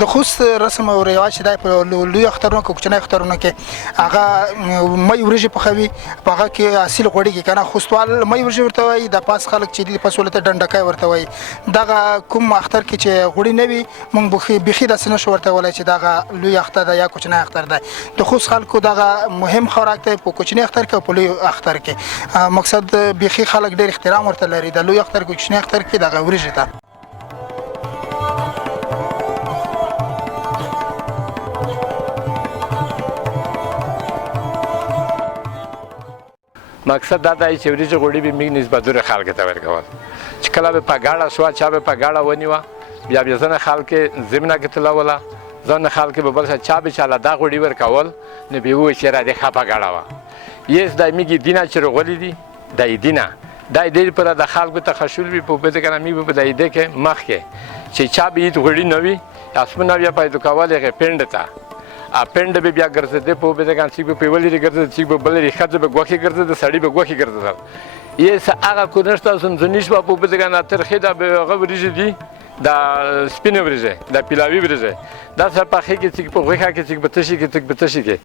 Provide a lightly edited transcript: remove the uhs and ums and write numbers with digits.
د خوست رسم او رواج چې دی په لوی اخترونو کې کوچني اخترونو کې هغه مې وریجې پخوي په هغه کې اصیل غوړي کې کنه خوستوال مې وریجې ورته وایي د پاس خلک چې دي پاس ولته ډنډکای ورته وایي دغه کوم اختر کې چې غوړي نه وي مونږ بخي داسې نشو ورته ویلی چې دغه لوی اختر دی یا کوچنی اختر دی د خوست خلکو دغه مهم خوراک دی په کوچني اختر کې او په لوی اختر کې مقصد بخي خلک ډېر احترام ورته لري د لوی اختر کوچني اختر کې دغه وریجې ته مقصد دا دی چې وریجې غوړي به موږ نسبتونه خلکو ته ورکول چې کله به په ګاډه شوه چا به په ګاډه ونیوه بیا بیا ځنه خلک زمینه کې تلوله ځنه خلک به بل چا به چاله دا غوړي ورکول نو به ووایي چې راځئ ښه په ګاډه وه یس دا میږي دینه چې رغولي دي دا یې دینه دا یې ډېر پره د خلکو تخشل وي په بده کنه می به په د ایده کې مخکې چې چا به یې غوړي نه وي اسمونه بیا پیدا کول هغې پنډ ته پنډه به بیا ګرځېدې په بده کنه چې به پیول لري ګرځېده چې به بل لري ښځه به ګوښې ګرځېده سړي به ګوښې ګرځېدل یس هغه کونړ ته زنځنیش به په بده کنه ترخې دا به هغه وریجې دي دا سپینې وریجې دا پیلاوي وریجې دا سره پخې کې چې په غوښه کې چې په تشي کې چې په تشي کې